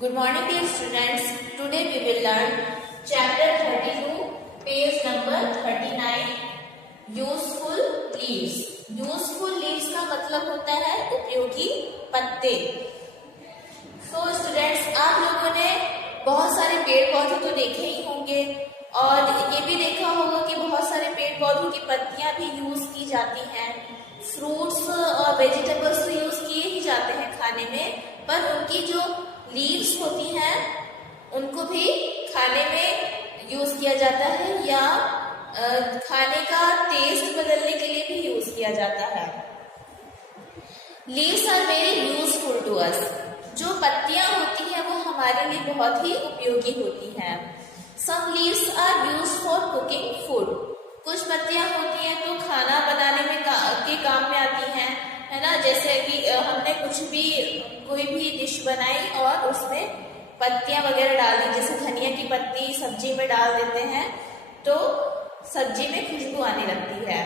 Good morning dear students. Today we will learn chapter 32, page number 39, Useful leaves. Useful leaves का मतलब होता है उपयोगी पत्ते. So students, आप लोगों ने बहुत सारे पेड़ पौधे तो देखे ही होंगे और ये भी देखा होगा कि बहुत सारे पेड़ पौधों की पत्तियां भी यूज की जाती हैं. फ्रूट्स और वेजिटेबल्स तो यूज किए ही जाते हैं खाने में, पर उनकी जो लीव्स होती हैं उनको भी खाने में यूज किया जाता है या खाने का टेस्ट बदलने के लिए भी यूज किया जाता है. Leaves are very useful to us. जो पत्तियां होती हैं वो हमारे लिए बहुत ही उपयोगी होती हैं. Some leaves are used for cooking food. कुछ पत्तियां होती हैं तो खाना बनाने में के काम में आती हैं, है ना. जैसे कि हमने कोई भी डिश बनाई और उसमें पत्तियां वगैरह डाल दी, जैसे धनिया की पत्ती सब्जी में डाल देते हैं तो सब्जी में खुशबू आने लगती है.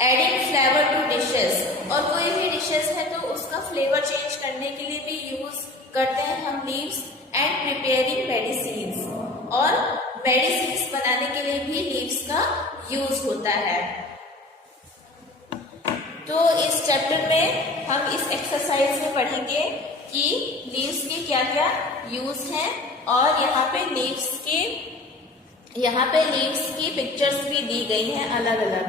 Adding flavour to dishes. और कोई भी डिशेस है तो उसका फ्लेवर चेंज करने के लिए भी यूज करते हैं हम लीव्स. And preparing medicines. और मेडिसिन्स बनाने के लिए भी लीव्स का यूज होता है. तो इस चैप्टर में हम इस एक्सरसाइज में पढ़ेंगे कि लीव्स के क्या क्या यूज हैं और यहाँ पे लीव्स की पिक्चर्स भी दी गई हैं अलग अलग,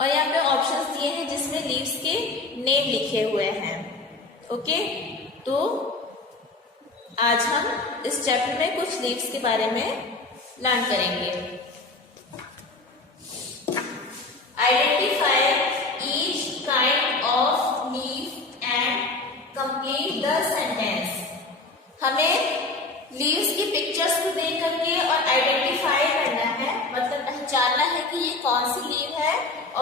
और यहाँ पे ऑप्शंस दिए हैं जिसमें लीव्स के नेम लिखे हुए हैं. ओके, तो आज हम इस चैप्टर में कुछ लीव्स के बारे में लर्न करेंगे. Identify each kind of leaf and complete the sentence. हमें लीव्स की पिक्चर्स को देख करके और आइडेंटिफाई करना है, मतलब पहचानना है कि ये कौन सी लीव है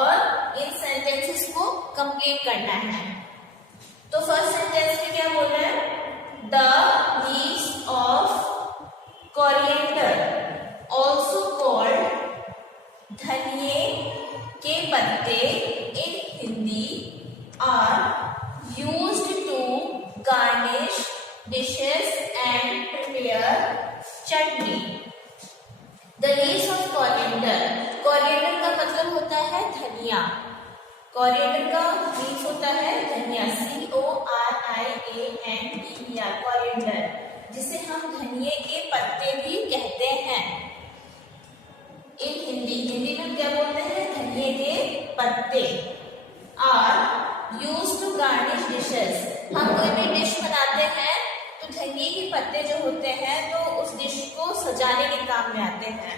और इन सेंटेंसेस को कंप्लीट करना है. तो फर्स्ट सेंटेंस में क्या बोल रहा है? The leaves of coriander, also called धनिये के पत्ते in Hindi, are used to garnish dishes and prepare chutney. The leaves of coriander. Coriander का मतलब होता है धनिया. Coriander का लीव्स होता है धनिया. CORIANDER. Coriander, जिसे हम धनिये के पत्ते भी कहते हैं. इन हिंदी में क्या बोलते हैं? धनिये के पत्ते. Are used to garnish dishes. हम कोई भी डिश बनाते हैं तो धनिये के पत्ते जो होते हैं तो उस डिश को सजाने के काम में आते हैं.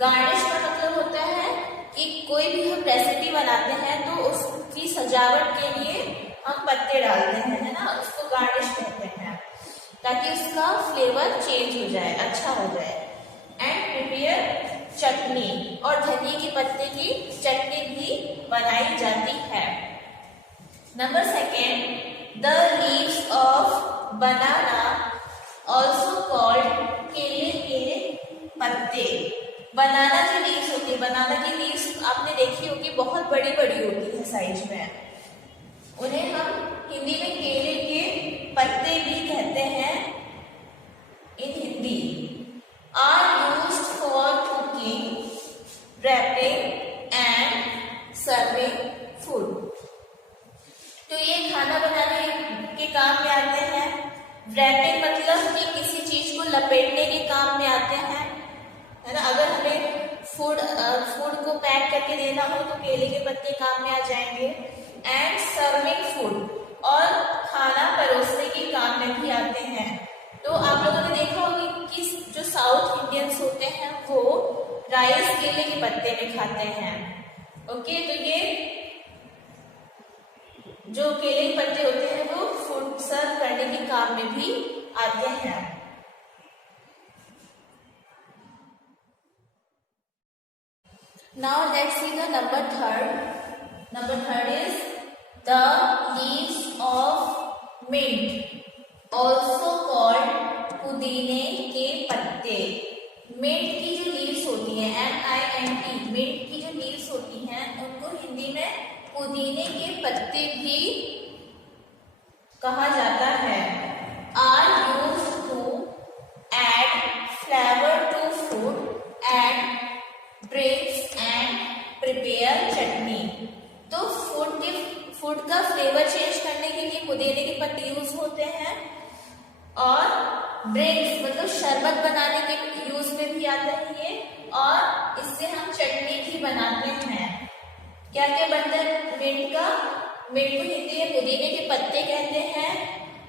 गार्निश का मतलब होता है कि कोई भी हम रेसिपी बनाते हैं तो उसकी सजावट के लिए हम पत्ते डालते हैं, है ना. उसको गार्निश कहते हैं ताकि उसका फ्लेवर चेंज हो जाए, अच्छा हो जाए. एंड प्रिपेयर चटनी. और धनिये के पत्ते की चटनी भी बनाई जाती है. Number second, the leaves of banana, also called केले के पत्ते. बनाना की लीव्स होती है, बनाना की लीव्स आपने देखी होगी, बहुत बड़ी बड़ी होती है साइज में. उन्हें हम हिंदी में केले के पत्ते भी कहते हैं in Hindi. Are used for cooking, wrapping and serving food. तो ये खाना बनाने के काम में आते हैं. रैपिंग मतलब कि किसी चीज को लपेटने के काम में आते हैं, है ना. अगर हमें फूड को पैक करके देना हो तो केले के पत्ते काम में आ जाएंगे. एंड सर्विंग फूड, और खाना परोसने के काम में भी आते हैं. तो आप लोगों ने देखा होगा कि जो साउथ इंडियंस होते हैं वो राइस केले के पत्ते में खाते हैं. ओके, तो ये जो केले के पत्ते होते हैं वो फूड सर्व करने के काम में भी आते हैं. Now let's see the number third. Number third is the leaves of mint, also called पुदीने के पत्ते. मिंट की जो लीव्स होती हैं, MINT, मिंट की जो लीव्स होती हैं उनको हिंदी में पुदीने के पत्ते भी कहा जाता है. आर होते हैं, और ड्रिंक्स मतलब शरबत बनाने के यूज में भी आता है ये, और इससे हम चटनी भी बनाते हैं। क्या क्या बनता है मिंट का? मिंट को हिंदी में पुदीने के पत्ते कहते हैं,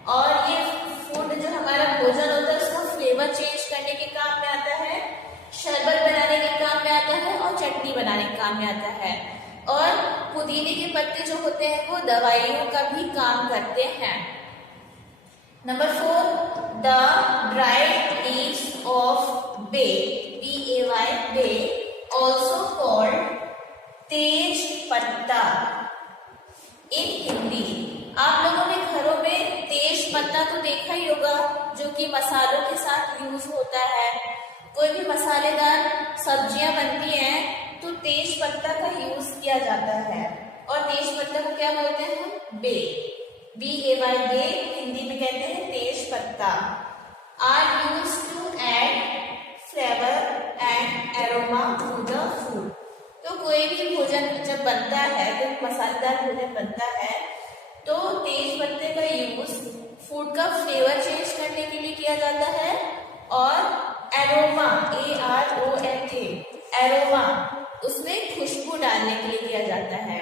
और ये फूड जो हमारा भोजन होता है उसका फ्लेवर चेंज करने के काम में आता है, शरबत बनाने के काम में आता है, और चटनी बनाने के काम में आता है। और पुदीने के पत्ते जो होते हैं वो दवाइयों का भी काम करते हैं। Number 4, the dried leaves of bay, BAY, bay, also called tej patta in Hindi. आप लोगों ने घरों में तेज पत्ता तो देखा ही होगा, जो कि मसालों के साथ यूज होता है। कोई भी मसालेदार सब्जियां बनती हैं तो तेज पत्ता का यूज किया जाता है, और तेज पत्ता को क्या बोलते हैं हम? बे, BAY, बे, हिंदी में कहते हैं तेज पत्ता। Are use to add flavour and aroma to the food. तो कोई भी भोजन जब बनता है, कोई मसालेदार भोजन बनता है, तो तेज पत्ते का यूज फूड का फ्लेवर चेंज करने के लिए किया जाता है, और एरोमा, AROMA, एरोमा, उसमें खुशबू डालने के लिए किया जाता है।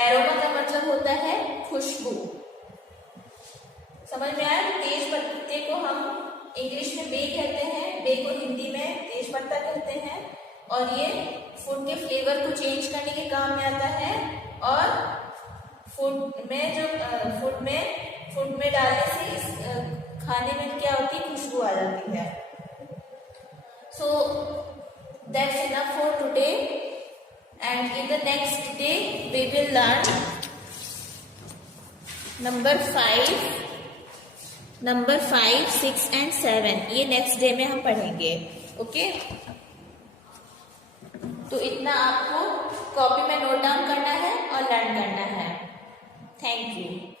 एरोमा का मतलब होता है खुशबू। समझ में आया? तेज पत्ते को हम इंग्लिश में बे कहते हैं, बे को हिंदी में तेज पत्ता कहते हैं, और ये फूड के फ्लेवर को चेंज करने के काम में आता है, और फूड में डालने से इस खाने में क्या होती है? खुशबू आ जाती है। So that's enough for today, and in the next day we will learn number 5, 6 and 7. ये नेक्स्ट डे में हम पढ़ेंगे। ओके, तो इतना आपको कॉपी में नोट डाउन करना है और लर्न करना है। Thank you.